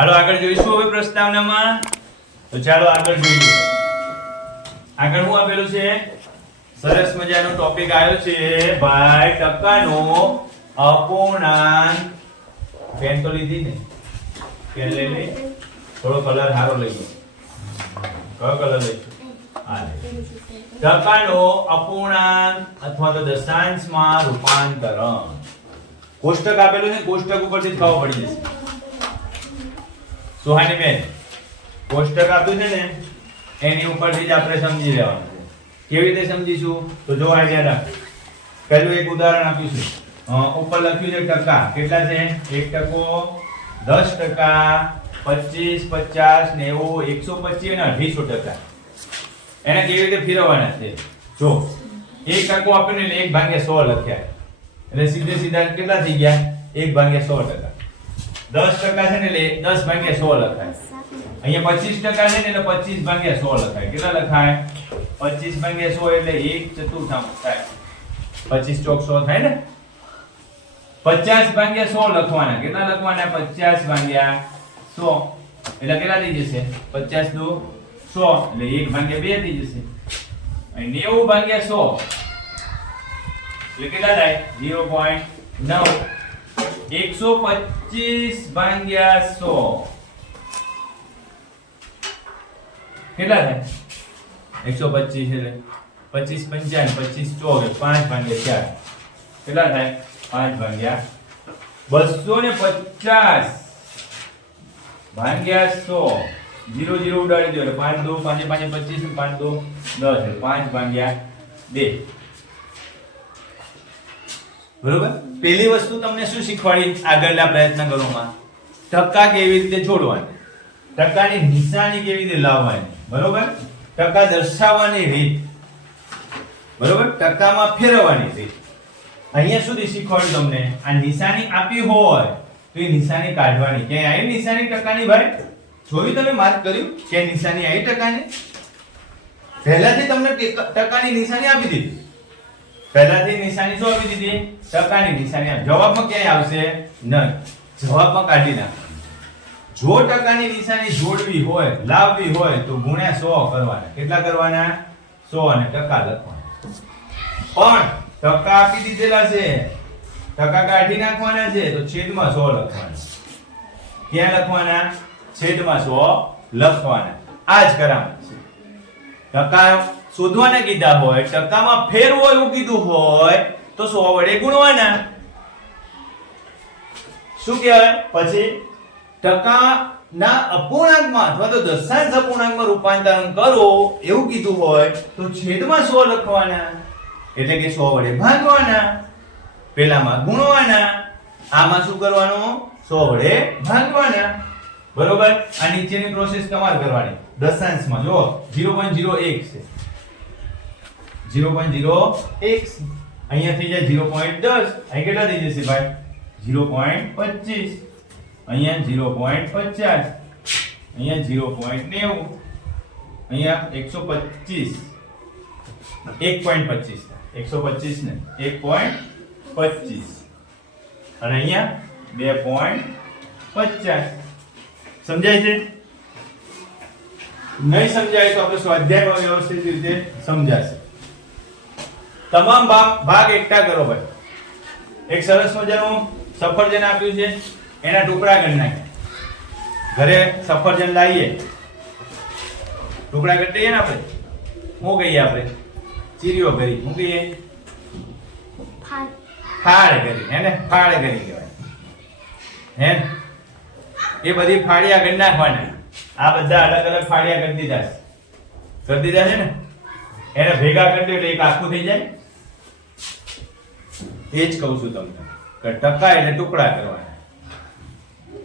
હાલો આગળ જોઈશું હવે પ્રસ્તાવનામાં. તો ચાલો આગળ જોઈએ. આગળ શું આપેલું છે? સરસ મજાનો ટોપિક આવ્યો છે ભાઈ, ટકાનો અપૂર્ણાંક. પેન તો લીધી ને? પેન લઈ લે. થોડો કલર સારો લઈ લો. કયો કલર લઈશું? હા, ટકાનો અપૂર્ણાંક અથવા તો દશાંશમાં રૂપાંતરણ. કોષ્ટક આપેલું છે, કોષ્ટક ઉપરથી જ ખબર પડી જશે. સુહાની બેન, કોષ્ટક આપ્યું છે ને એની ઉપરથી જ આપણે સમજી લેવાનું છે. કેવી રીતે સમજીશું? તો જો આઈડિયા રાખ. પહેલું એક ઉદાહરણ આપ્યું છે. ઉપર લખ્યું છે ટકા. કેટલા છે? 1%, 10%, 25, 50, 90, 125 અને 250%. એને કેવી રીતે ફેરવવાના છે? જો 1% આપીને 1/100 લખ્યા એટલે સીધે સીધા કેટલા થઈ ગયા? 1/100%. 10% છે ને એટલે 10/100 લખાય. અહીંયા 25% છે ને એટલે 25/100 લખાય. કેટલા લખાય? 25/100 એટલે 1/4 થાય. 25 ચોક 100 થાય ને. 50/100 લખવાના. કેટલા લખવાના? 50/100 એટલે કેટલા થઈ જશે? 50 દુ 100 એટલે 1/2 થઈ જશે. અને 90/100 એટલે કેટલા થાય? 0.9. 125/100 કેટલા થાય? 125 એટલે 25 55 25 ચોક 5/4 કેટલા થાય? 5/250 100 0 0 ઉડાડી દો એટલે 5 2 5 5 25 5 2 10 એટલે 5/2. બરોબર? પહેલી વસ્તુ તમને શું શીખવાડી આગળના પ્રયત્ન કરવામાં? ટકા કેવી રીતે જોડવાની, ટકાની નિશાની કેવી રીતે લાવવાની, બરોબર? ટકા દર્શાવવાની રીત, બરોબર? ટકામાં ફેરવવાની રીત. અહીંયા સુધી શીખવાડ્યું તમને. આ નિશાની આપી હોય તો એ નિશાની કાઢવાની. ક્યાંય આવી નિશાની ટકાની ભાઈ? જોયું તમે? માર્ક કર્યું કે નિશાની આવી ટકાની? પહેલાથી તમને ટકાની નિશાની આપી દીધી. પહેલાથી નિશાની શું આપી દીધી? ટકાની નિશાની. જવાબમાં ક્યાંય આવશે નહીં. જવાબમાં કાઢી નાખ. જો ટકાની નિશાની જોડવી હોય, લાવવી હોય તો ગુણ્યા 100 કરવાના. કેટલા કરવાના? 100 અને ટકા લખવાના. પણ ટકા આપી દીધેલા છે, ટકા કાઢી નાખવાના છે તો છેદમાં 100 લખવાના. ક્યાં લખવાના? છેદમાં 100 લખવાના. આ જ કરામત છે. ટકા શોધવાના કીધા હોય, ટકામાં ફેરવો એવું કીધું હોય તો 100 વડે ગુણવાના. શું કહેવાય? પછી ટકાના અપૂર્ણાંકમાં અથવા તો દશાંશ અપૂર્ણાંકમાં રૂપાંતરણ કરો એવું કીધું હોય તો છેદમાં 100 લખવાના. એટલે કે 100 વડે ભાગવાના. પેલામાં ગુણવાના, આમાં શું કરવાનું? 100 વડે ભાગવાના. બરોબર? આ નીચેની પ્રોસેસ તમારે કરવાની. દશાંશમાં જો 0.01 છે. 0.01 અહીંયા થઈ જાય 0.10. અહીં કેટલા થઈ જશે ભાઈ? 0.25. અહીંયા 0.50. અહીંયા 0.90. અહીંયા 125. 1.25 125 ને 1.25 અને અહીંયા 2.50. સમજાય છે? નહીં સમજાય તો આપણે સ્વાધ્યાયમાં વ્યવસ્થિત રીતે સમજાશે. તમામ ભાગ એકઠા કરો ભાઈ. એક સરસ મજાનું સફરજન આપ્યું છે, એના ટુકડા કરી નાખ્યા. ઘરે સફરજન લાવીએ, ટુકડા કરી દઈએ ને આપણે. શું કહીએ આપણે? ચીરીઓ કરી. શું કહીએ? ફાળ કરી. હે ને? ફાળ કરી કહેવાય. હે? એ બધી ફાળિયા કરી નાખવાના. આ બધા અલગ અલગ ફાળિયા કરી દીધા છે. કરી દીધા છે ને? એને ભેગા કરી દો એટલે એક આખું થઈ જાય. એ જ કહું છું તમને કે ટકા એટલે ટુકડા કરવાના.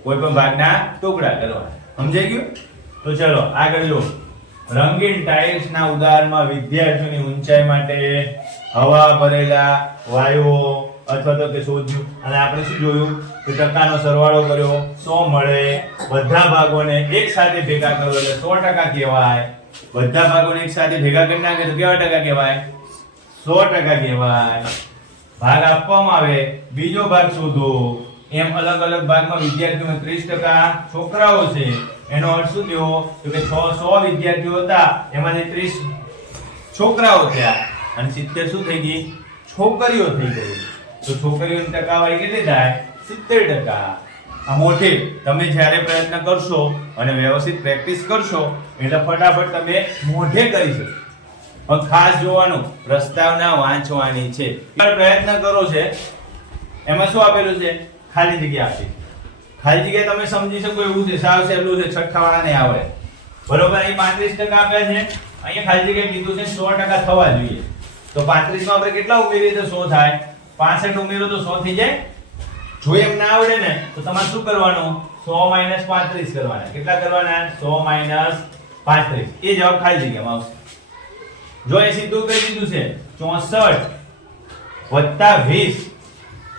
કોઈ પણ ભાગના ટુકડા કરવાના. સમજાઈ ગયું? તો ચલો આગળ લો. રંગીન ટાઇલ્સ ના ઉદાહરણમાં વિદ્યાર્થીઓની ઊંચાઈ માટે હવા ભરેલા વાયુઓ અથવા તો કે શોધ્યું. અને આપણે શું જોયું કે ટકાનો સરવાળો કર્યો 100 મળે. બધા ભાગોને એક સાથે ભેગા કરો એટલે 100% કહેવાય. બધા ભાગોને એક સાથે ભેગા કરી નાખે તો કેવા ટકા કહેવાય? 100% કહેવાય. ભાગ આપવામાં આવે, બીજો ભાગ શોધો એમ અલગ અલગ ભાગમાં વિદ્યાર્થીઓમાં 30% છોકરાઓ છે. એનો અર્થ શું થયો તો કે 100 વિદ્યાર્થીઓ હતા એમાંથી 30 છોકરાઓ થયા અને 70 શું થઈ ગઈ છોકરીઓ થઈ ગઈ. તો છોકરીઓની ટકાવારી કેટલી થાય 70%. આ મોઢે તમે જ્યારે પ્રયત્ન કરશો અને વ્યવસ્થિત પ્રેક્ટિસ કરશો એટલે ફટાફટ તમે મોઢે કરી શકો. પણ ખાસ જોવાનું પ્રસ્તાવના વાંચવાની છે. પ્રયત્ન કરો છે એમાં શું આપેલું છે ખાલી જગ્યા આપી. ખાલી જગ્યા તમે સમજી શકો એવું છે, સાવ સહેલું છે, છઠ્ઠા વાળાને આવડે. બરોબર, અહીં 35% આપ્યા છે, અહીંયા ખાલી જગ્યા કીધું છે 100% થવા જોઈએ. તો 35 માં આપણે કેટલા ઉમેરીએ તો 100 થાય. 65 ઉમેરો તો 100 થઈ જાય. જો એમ ના આવડે ને તો તમારે શું કરવાનું 100 - 35 કરવાના. કેટલા કરવાના 100 - 35. એ જવાબ ખાલી જગ્યામાં આવશે. જો એ સીધું કરી દીધું છે 64 વત્તા 20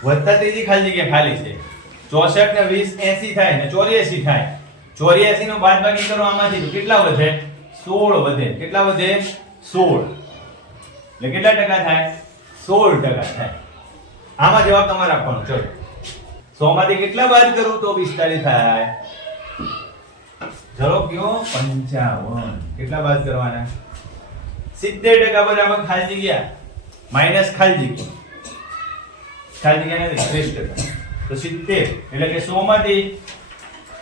વત્તા ત્રીજી ખાલી જગ્યા ખાલી છે 64 ને 20 80 થાય ને 84 થાય. 84 નો બાદબાકી કરો આમાંથી તો કેટલા વધે 16 વધે. કેટલા વધે 16. એટલે કેટલા ટકા થાય 16% થાય. આમાં જવાબ તમારે આપવાનો. ચલો 100 માંથી કેટલા બાદ કરું તો 45 થાય. ચલો કયો 55. કેટલા બાદ કરવાના 70% બરાબર ખાલી જગ્યા માઈનસ ખાલી જગ્યા. ખાલી જગ્યા નથી 30%. તો 70 એટલે કે 100 માંથી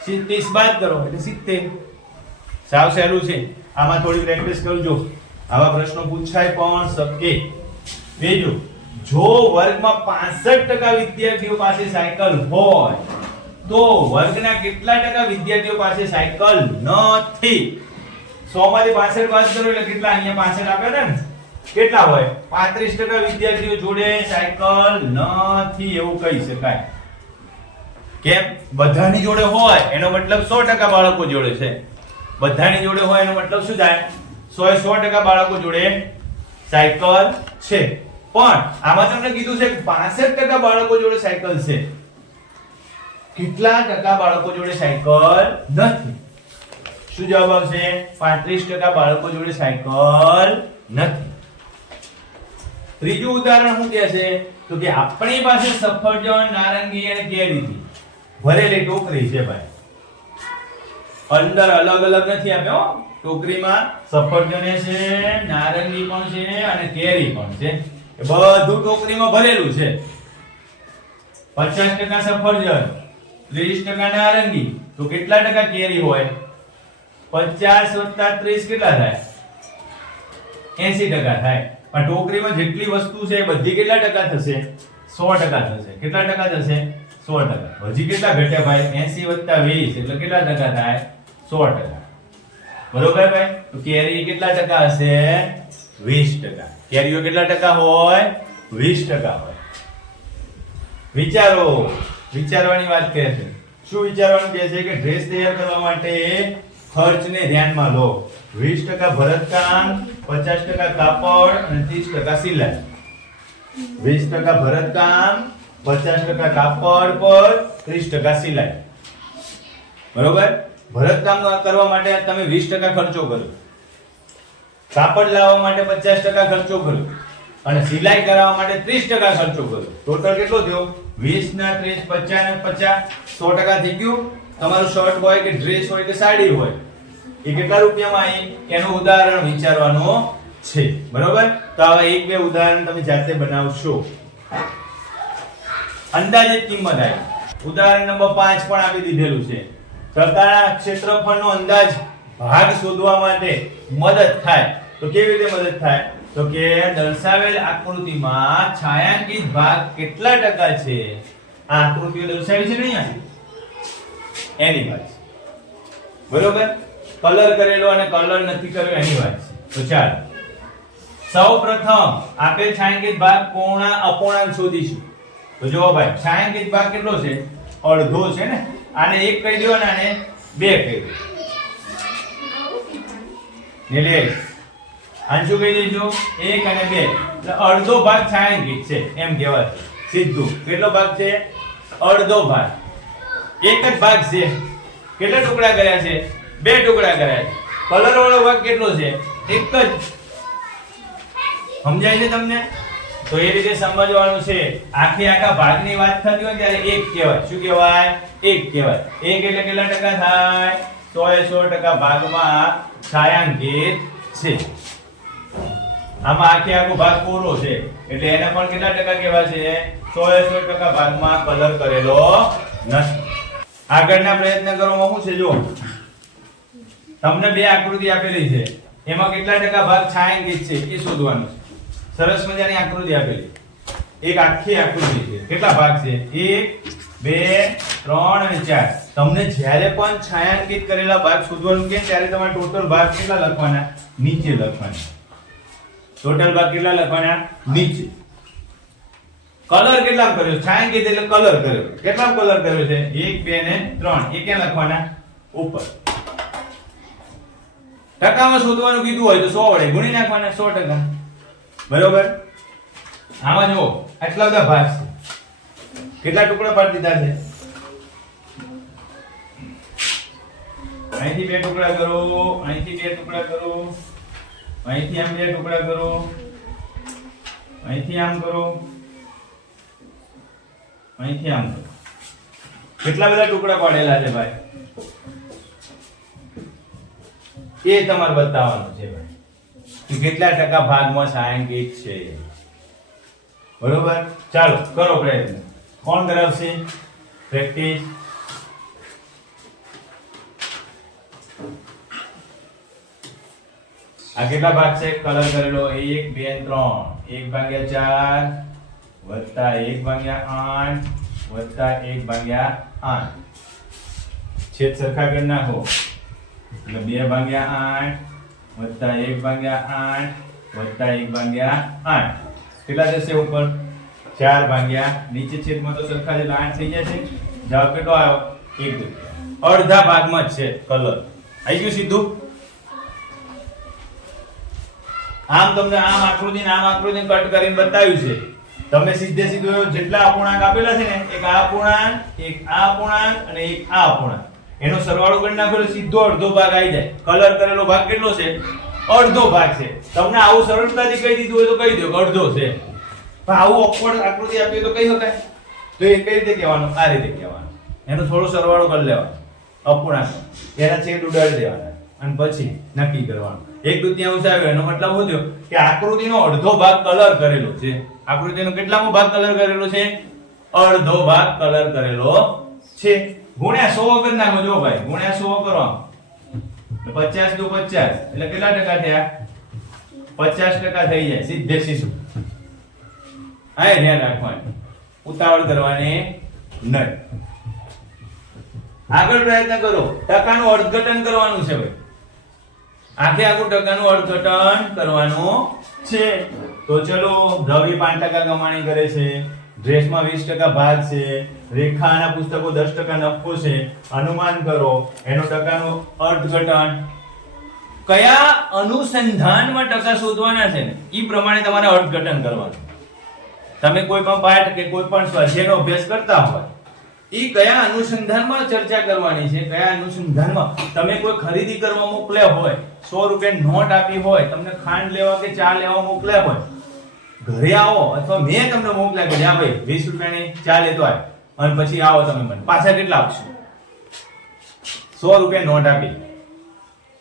30 બાદ કરો એટલે 70. સાવ સહેલું છે. આમાં થોડી પ્રેક્ટિસ કરજો. આવા પ્રશ્નો પૂછાય પણ શકે. બીજું, જો વર્ગમાં 65% વિદ્યાર્થીઓ પાસે સાયકલ હોય તો વર્ગના કેટલા ટકા વિદ્યાર્થીઓ પાસે સાયકલ નથી? 100 માંથી 65 બાદ કરો એટલે કેટલા? અહીંયા 65 આપ્યા ને, કેટલા હોય 35% વિદ્યાર્થીઓ જોડે સાયકલ નથી એવું કહી શકાય. કેમ? બધાની જોડે હોય એનો મતલબ 100% બાળકો જોડે છે. બધાની જોડે હોય એનો મતલબ શું થાય 100% બાળકો જોડે સાયકલ છે. પણ આમાં તમને કીધું છે કે 65% બાળકો જોડે સાયકલ છે. કેટલા ટકા બાળકો જોડે સાયકલ નથી? શું જવાબ આવશે? 35% બાળકો જોડે સાયકલ નથી. ત્રીજું ઉદાહરણ શું કહે છે તો કે આપણી પાસે સફરજન, નારંગી અને કેરીથી ભરેલી ટોકરી છે ભાઈ. અંદર અલગ અલગ નથી આપ્યો. ટોકરીમાં સફરજન છે, નારંગી પણ છે અને કેરી પણ છે. એ બધું ટોકરીમાં ભરેલું છે. 50% સફરજન, 30% નારંગી, તો કેટલા ટકા કેરી હોય? 50 + 30 કેટલા થાય? 80% થાય. પણ ટોકરીમાં જેટલી વસ્તુ છે એ બધી કેટલા ટકા થશે? 100% થશે. કેટલા ટકા થશે? 100%. હજી કેટલા ઘટ્યા ભાઈ? 80 + 20 એટલે કેટલા ટકા થાય? 100%. બરોબર ભાઈ? તો કેરી કેટલા ટકા હશે? 20%. કેરીઓ કેટલા ટકા હોય? 20% હોય. વિચારો. વિચારવાની વાત કહે છે. શું વિચારવાનું કહે છે કે ડ્રેસ તૈયાર કરવા માટે ખર્ચને ધ્યાનમાં લો. 20% ભરતકામ, 50% કાપડ અને 30% સિલાઈ. 20% ભરતકામ, 50% કાપડ પર 30% સિલાઈ. બરોબર? ભરતકામ કરવા માટે તમે 20% ખર્ચો કર્યો, કાપડ લાવવા માટે 50% ખર્ચો કર્યો અને સિલાઈ કરાવવા માટે 30% ખર્ચો કર્યો. ટોટલ કેટલો થયો? 20 ના 30 50 ને 50 100% થઈ ગયું. તમારું શર્ટ હોય કે ડ્રેસ હોય કે સાડી હોય એ કેટલા રૂપિયામાં આવી એનું ઉદાહરણ વિચારવાનું છે. બરોબર? તો આવા એક બે ઉદાહરણ તમે જાતે બનાવશો. અંદાજિત કિંમત આવી. ઉદાહરણ નંબર 5 પણ આપી દીધેલું છે. તરતાળા ક્ષેત્રફળનો અંદાજ ભાગ શોધવા માટે મદદ થાય. તો કેવી રીતે મદદ થાય? તો કે દર્શાવેલ આકૃતિમાં છાયાંકિત ભાગ કેટલા ટકા છે? આ આકૃતિઓ દર્શાવી છે ને અહીંયા એની વાત છે. બરોબર? કલર કરેલો અને કલર નથી કર્યો એની વાત છે. તો ચાલો સૌપ્રથમ આપેલ છાયાંકિત ભાગ અપૂર્ણાંક શોધીશું. તો જો ભાઈ છાયાંકિત ભાગ કેટલો છે? અડધો છે ને. આને 1 કહી દો અને આને 2 કહી દો. એટલે આને શું કહી દઈશું? 1 અને 2. એટલે અડધો ભાગ છાયાંકિત છે એમ કહેવાય સીધું. કેટલો ભાગ છે? અડધો ભાગ. એક જ ભાગ છે. કેટલા ટુકડા કર્યા છે? 2 ટુકડા કર્યા છે. કલર વાળો ભાગ કેટલો છે? એક જ. સમજાય છે તમને? તો તો એ રીતે સમજવાનું છે. આખા ભાગની વાત થતી હોય ત્યારે એક કહેવાય. શું કહેવાય? એક કહેવાય. એક એટલે કેટલા ટકા થાય? 100% ભાગમાં છાयांकित છે. આમાં આખો ભાગ કોરો છે એટલે એને પણ કેટલા ટકા કહેવાય છે? 100% ભાગમાં કલર કરેલો નથી. આગળના પ્રયત્ન કરવામાં શું છે? જો તમને બે આકૃતિ આપેલી છે, એમાં કેટલા ટકા ભાગ છાयांकित છે એ શોધવાનું છે. સરસ મજાની આકૃતિ આપેલી, એક આખી આકૃતિ છે. કેટલા ભાગ છે? 1 2 3 અને 4. તમને જ્યારે પણ છાयांकित કરેલા ભાગ શોધવાનું કે ત્યારે તમારે ટોટલ ભાગ કેટલા લખવાના? નીચે લખવાના. ટોટલ ભાગ કેટલા લખવાના? નીચે. કલર કેટલા કર્યો? છાयांकित એટલે કલર કર્યો. કેટલા કલર કર્યો છે? 1 2 ને 3. એ ક્યાં લખવાના? ઉપર. ટકામાં શોધવાનું કીધું હોય તો 100 વડે ગુણી નાખવાના. 100%. બરોબર. આમાં જો આટલા બધા ભાગ છે. કેટલા ટુકડા પાડી દીધા છે? અહીંથી બે ટુકડા કરો, અહીંથી બે ટુકડા કરો, અહીંથી આમ બે ટુકડા કરો, અહીંથી આમ કરો, અહીંથી આમ કરો. કેટલા બધા ટુકડા પાડેલા છે ભાઈ? એ તમારે બતાવવાનું છે ભાઈ કે કેટલા ટકા ભાગમાં છાयांकित છે. બરોબર. ચાલો કરો પ્રયત્ન. કોણ કરાવશે પ્રેક્ટિસ? આ કેટલા ભાગ છે કલર કરેલો? 1 2 3. 1/4 વત્તા 1/8 વત્તા 1/8. છેદ સરખા કરી નાખો એટલે 2/8 વત્તા 1/8 વત્તા 1/8. કેટલા થશે ઉપર? 4 નીચે છેદમાં તો સરખા છે 8 થઈ જશે. જવાબ કેટલો આવ્યો? 1. અડધા ભાગમાં જ છે કલર. આવી ગયું સીધું. આમ તમને આમ આકૃતિ કટ કરીને બતાવ્યું છે. તમે સીધે સીધું જેટલા અપૂર્ણાંક આપેલા છે ને, એક આ અપૂર્ણાંક, એક આ અપૂર્ણાંક અને એક આ અપૂર્ણાંક, એનો સરવાળો કરી નાખો એટલે સીધો અડધો ભાગ આવી જાય. કલર કરેલો ભાગ કેટલો છે? અડધો ભાગ છે. તમને આવું સરળતાથી કહી દીધું હોય તો કહી દો કે અડધો છે. પણ આવું ઓકવર્ડ આકૃતિ આપી તો કહી શકાય? તો એ કઈ રીતે કહેવાનું? આ રીતે કહેવાનું. એનો થોડો સરવાળો કરી લેવાનો અપૂર્ણાંક, એના છેદ ઉડાડી દેવાના અને પછી નક્કી કરવાનું. 1/2 આવ્યો એનો મતલબ શું થયો કે આકૃતિનો અડધો ભાગ કલર કરેલો છે. આકૃતિનો કેટલામો ભાગ કલર કરેલો છે? અડધો ભાગ કલર કરેલો છે. ગુણ્યા 100 કરી નાખો. જો ભાઈ ગુણ્યા 100 કરો. 50 દુ 50 એટલે કેટલા ટકા થયા? 50% થઈ જાય સીધે સીધું. આ ધ્યાન રાખવાનું, ઉતાવળ કરવાની નહીં. આગળ પ્રયત્ન કરો. ટકાનું અર્થઘટન કરવાનું છે ભાઈ. આખું ટકાનું અર્થઘટન કરવાનું છે. તો ચલો, રવિ 5% કમાણી કરે છે, ડ્રેસમાં 20% ભાગ છે, રેખાના પુસ્તકો 10% નફો છે. અનુમાન કરો એનો ટકાનું અર્થઘટન. કયા અનુસંધાનમાં ટકા શોધવાના છે ને એ પ્રમાણે તમારે અર્થઘટન કરવાનું. તમે કોઈ પણ પાઠ કે કોઈ પણ સ્વાધ્યાયનો અભ્યાસ કરતા હોય, એ કયા અનુસંધાનમાં ચર્ચા કરવાની છે, કયા અનુસંધાનમાં તમે કોઈ ખરીદી કરવા મોકલ્યા હોય, 100 રૂપિયાની નોટ આપી હોય, તમને ખાંડ લેવા કે ચા લેવા મોકલ્યા હોય, ઘરે આવો અથવા મેં તમને મોકલ્યા કે જા ભાઈ 20 રૂપિયાની ચા લેતો આવ, અને પછી આવો તમે મને પાછા કેટલા આપશો? 100 રૂપિયા નોટ આપી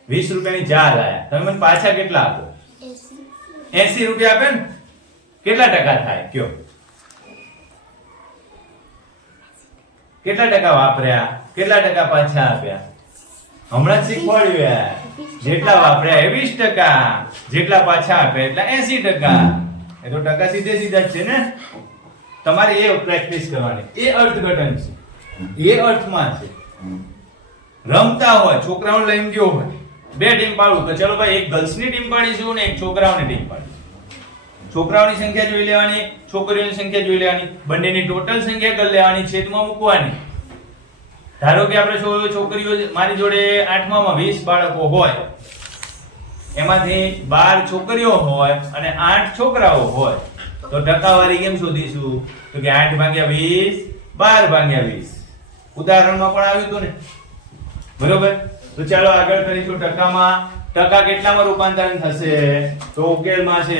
20 રૂપિયાની ચા લાયા, તમે મને પાછા કેટલા આપો? 80 રૂપિયા આપે ને? કેટલા ટકા થાય કયો? કેટલા ટકા વાપર્યા, કેટલા ટકા પાછા આપ્યા? હમણાં જ શીખવાડ્યું. જેટલા વાપર્યા 20%, જેટલા પાછા આપ્યા એટલા 80%. એ તો ટકા સીધે સીધા જ છે ને. તમારે એ પ્રેક્ટિસ કરવાની. એ અર્થઘટન છે, એ અર્થમાં છે. રમતા હોય, છોકરાઓને લઈને ગયો હોય, બે ટીમ પાડું તો ચલો ભાઈ એક ગર્લ્સની ટીમ પાડીશું ને એક છોકરાઓની ટીમ પાડીશું. છોકરાઓની સંખ્યા જોઈ લેવાની, છોકરીઓની સંખ્યા જોઈ લેવાની, બંનેની ટોટલ સંખ્યા કરી લેવાની, છેદમાં મૂકવાની. ધારો કે આપણે છોકરીઓ મારી જોડે 8માં 20 બાળકો હોય, એમાંથી 12 છોકરીઓ હોય અને 8 છોકરાઓ હોય, તો ટકાવારી કેમ શોધીશું? તો કે 8/20 12/20. ઉદાહરણમાં પણ આવ્યું હતું ને, બરોબર? તો ચાલો આગળ કરીશું. ટકામાં ટકા કેટલામાં રૂપાંતરણ થશે? તો ઉકેલમાં છે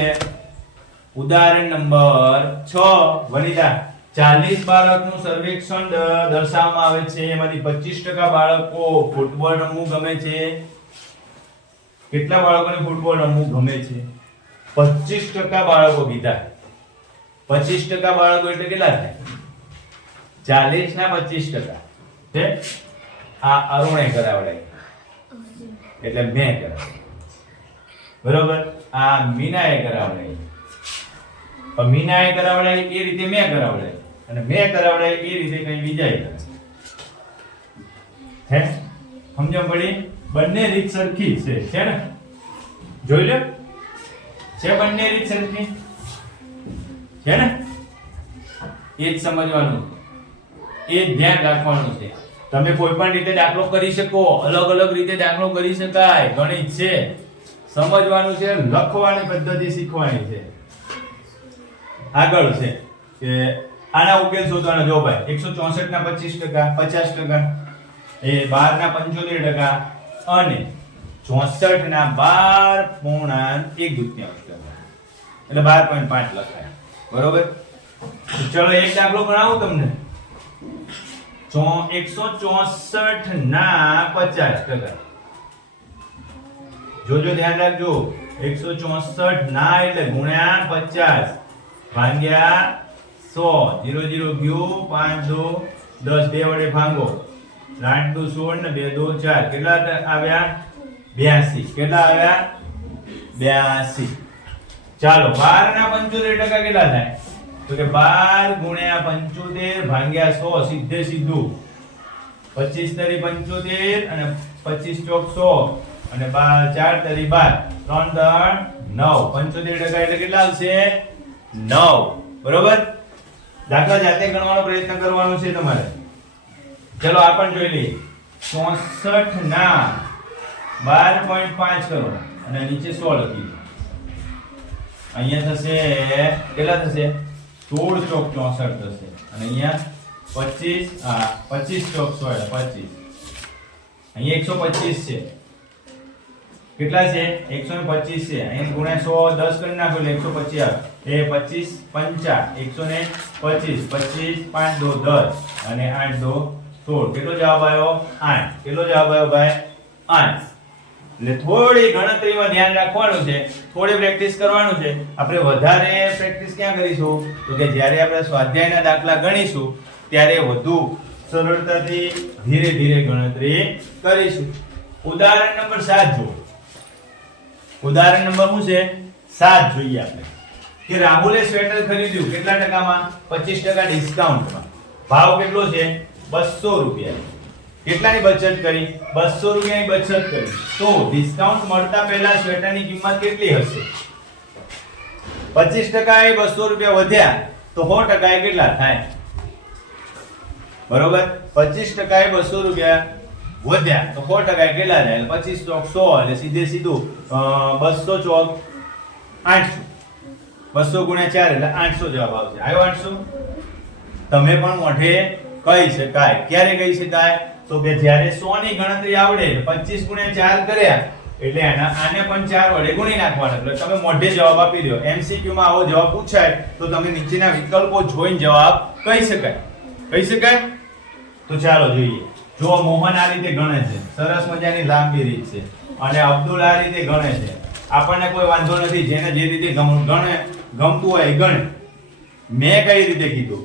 ઉદાહરણ નંબર 6 વનિતા 40 બાળકનું સર્વેક્ષણ દર્શાવવામાં આવે છે. એમાંથી 25% બાળકો ફૂટબોલ રમવું ગમે છે. કેટલા બાળકોને ફૂટબોલ રમવું ગમે છે? 25% બાળકો કીધા. 25% બાળકો એટલે કેટલા થાય? 40 ના 25% છે. આ અરુણે કરાવડાય એટલે મેં કરાવ્યું. બરોબર. આ મીનાએ કરાવડાય. પણ મીનાએ કરાવડાય એ રીતે મેં કરાવડાય અને મેં કરાવડાય એ રીતે કઈ બીજાએ હે સમજણ પડી? બંને રીત સરખી છે ને? જોઈ લો છે બંને રીત સરખી છે ને? એ જ સમજવાનું, એ જ ધ્યાન રાખવાનું છે. તમે કોઈ પણ રીતે દાખલો કરી શકો, અલગ અલગ રીતે દાખલો કરી શકાય. ગણિત છે, સમજવાનું છે, લખવાની પદ્ધતિ શીખવાની છે. આગળ છે કે આના ઉકેલ શોધવાનો. જો ભાઈ 164 ના 25%, 50%, એ 12 ના 75% અને 64 ના 12.1 એટલે 12.5 લખાય. બરોબર. ચલો એક દાખલો ગણાવું તમને. 164 ના 50%. જોજો ધ્યાન રાખજો. 164 ના એટલે ગુણ્યા 50 ભાગ્યા 100. 0 0 ગયું. 5 2 10 બે વડે ભાંગો. 8 2 16 ને 2 2 4 કેટલા આવ્યા? 82. કેટલા આવ્યા? 82. ચાલો 12 ના 75% કેટલા થાય? તો કે 12 ગુણ્યા 75 ભાગ્યા 100. સીધે સીધું 25 તરી 75 અને 25 ચોક 100 અને 4 તરી 12 3 3 9 75% એટલે કેટલા આવશે? 9. બરોબર. દાખલા જાતે ગણવાનો પ્રયત્ન કરવાનો છે તમારે. ચલો આ પણ જોઈ લઈએ. 64 ના 12.5 કરો અને નીચે 100 લખી દો. અહીંયા થશે કેટલા થશે? 16 ચોક 64 થશે અને અહીંયા 25 25 ચોક 100 એટલે 25. અહીંયા 125 છે. કેટલા છે? 125 છે. અહીંયા ગુણ્યા 100 10 કરી નાખો એટલે 125 આવે. એ 25 50 125 25 5 2 10 અને 8 2 16. કેટલો જવાબ આવ્યો? 8. કેટલો જવાબ આવ્યો ભાઈ? 8. એટલે થોડી ગણતરીમાં ધ્યાન રાખવાનું છે, થોડી પ્રેક્ટિસ કરવાનું છે. આપણે વધારે પ્રેક્ટિસ ક્યાં કરીશું? તો કે જ્યારે આપણે સ્વાધ્યાયના દાખલા ગણીશું ત્યારે વધુ સરળતાથી ધીરે ધીરે ગણતરી કરીશું. ઉદાહરણ નંબર 7 જુઓ. ઉદાહરણ નંબર શું છે? 7 જોઈએ આપણે. કે રાહુલે સ્વેટર ખરીદ્યું કેટલા ટકામાં? 25% ડિસ્કાઉન્ટમાં. ભાવ કેટલો છે? 200 રૂપિયા. કેટલાની બચત કરી? 200 રૂપિયાની બચત કરી. તો ડિસ્કાઉન્ટ મળતા પહેલા સ્વેટરની કિંમત કેટલી હશે? 25% એ 200 રૂપિયા વધ્યા તો 100% એ કેટલા થાય? બરોબર. 25% એ 200 રૂપિયા વધ્યા તો 100% એ કેટલા થાય? 25 ચોક 100 એટલે સીધે સીધું 200 ચોક 800. 200 ગુણ્યા 4 એટલે 800 જવાબ આવશે. આવ્યો 800? તમે પણ મોઢે કહી શકાય. ક્યારે કહી શકાય? તો કે જ્યારે 100 ની ગણતરી આવડે 25 ગુણ્યા 4 કર્યા એટલે આને પણ 4 વડે ગુણી નાખવાના. એટલે તમે મોઢે જવાબ આપી દો. એમસીક્યુ માં આવો જવાબ પૂછાય તો તમે નીચેના વિકલ્પો જોઈને જવાબ કહી શકાય. કહી શકાય? તો ચાલો જોઈએ. જો મોહન આ રીતે ગણે છે, સરસ મજાની લાંબી રીત છે, અને અબ્દુલ આ રીતે ગણે છે. આપણને કોઈ વાંધો નથી, જેને જે રીતે ગમતું હોય એ ગણે. મેં કઈ રીતે કીધું?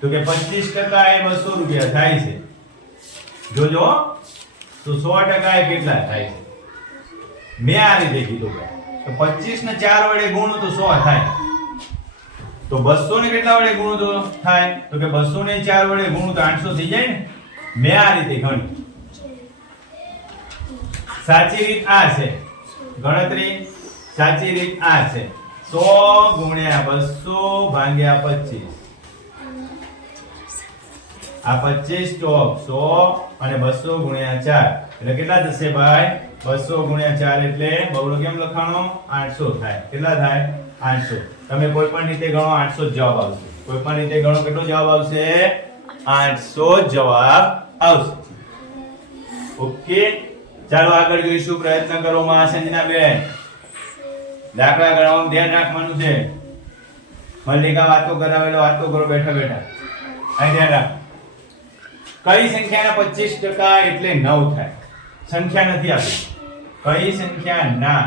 તો કે 25% એ 200 રૂપિયા થાય છે. જોજો તો 100% એ કેટલા થાય છે? મેં આ રીતે કીધું તો 25 ને 4 વડે ગુણો તો 100 થાય. તો 200 ને કેટલા વડે ગુણો તો થાય? તો કે 200 ને 4 વડે ગુણો તો 800 થઈ જાય ને. મેં આ રીતે ગણ્યું. સાચી રીત આ છે. ગણતરી સાચી રીત આ છે. 100 ગુણ્યા 200 ભાગ્યા 25. આ 25 ચોક 100 અને 200 ગુણ્યા 4 એટલે કેટલા થશે ભાઈ? 200 ગુણ્યા 4 એટલે બગડો કેમ લખાણો? 800 થાય. કેટલા થાય? 800. તમે કોઈ પણ રીતે ગણો 800 જવાબ આવશે. કોઈ પણ રીતે ગણો કેટલો જવાબ આવશે? 800 જવાબ આવશે. ઓકે. ચાલો આગળ જોઈશું. પ્રયત્ન કરો માં સંજના બેન. દાખલા ગણવામાં ધ્યાન રાખવાનું છે. મલ્લિકા વાતો કરાવેલો વાતો કરો બેઠા બેઠા. અહીં ધ્યાન રાખ. કઈ સંખ્યાના 25% એટલે 9 થાય. સંખ્યા નથી આપી. કઈ સંખ્યાના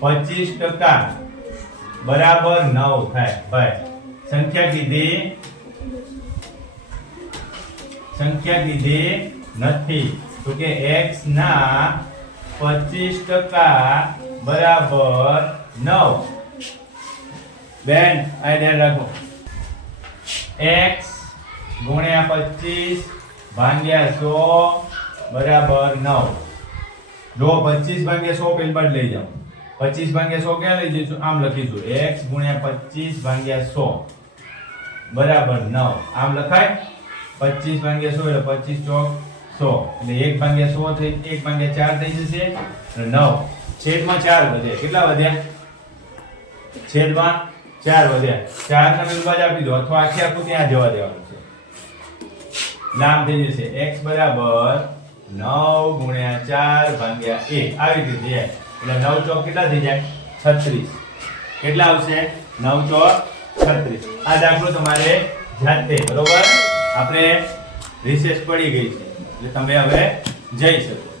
25% બરાબર 9 થાય. ભાઈ સંખ્યા કીધી નથી. તો કે x ના 25% બરાબર 9. બેન આ ધ્યાન રાખો. x ગુણ્યા 25 ભાગ્યા 100 બરાબર 9. જો 25 ભાગ્યા 100 પેલ બાદ લઈ જાઓ. 25 ભાગ્યા 100 ક્યાં લઈ જઈશું? આમ લખીશું x ગુણ્યા 25 ભાગ્યા 100 બરાબર 9. આમ લખાય. 25 ભાગ્યા 100 એટલે 25 ચોક 100 એટલે 1 ભાગ્યા 100 થઈ 1 ભાગ્યા 4 થઈ જશે અને 9 છેદમાં 4 વધે. કેટલા વધ્યા? છેદમાં 4 વધ્યા. 4 ને પેલું બાજુ આપી દો અથવા આખી આખું ત્યાં જવા દેવાનું છે. નામ થઈ જશે x બરાબર 9 ગુણ્યા 4 ભાગ્યા 1 આવી રીતે. એટલે 9 ચોક કેટલા થઈ જાય? 36. કેટલા આવશે? 9 ચોક 36. આ દાખલો તમારે જાતે બરોબર આપણે રિસેસ પડી ગઈ છે એટલે તમે હવે જઈ શકો.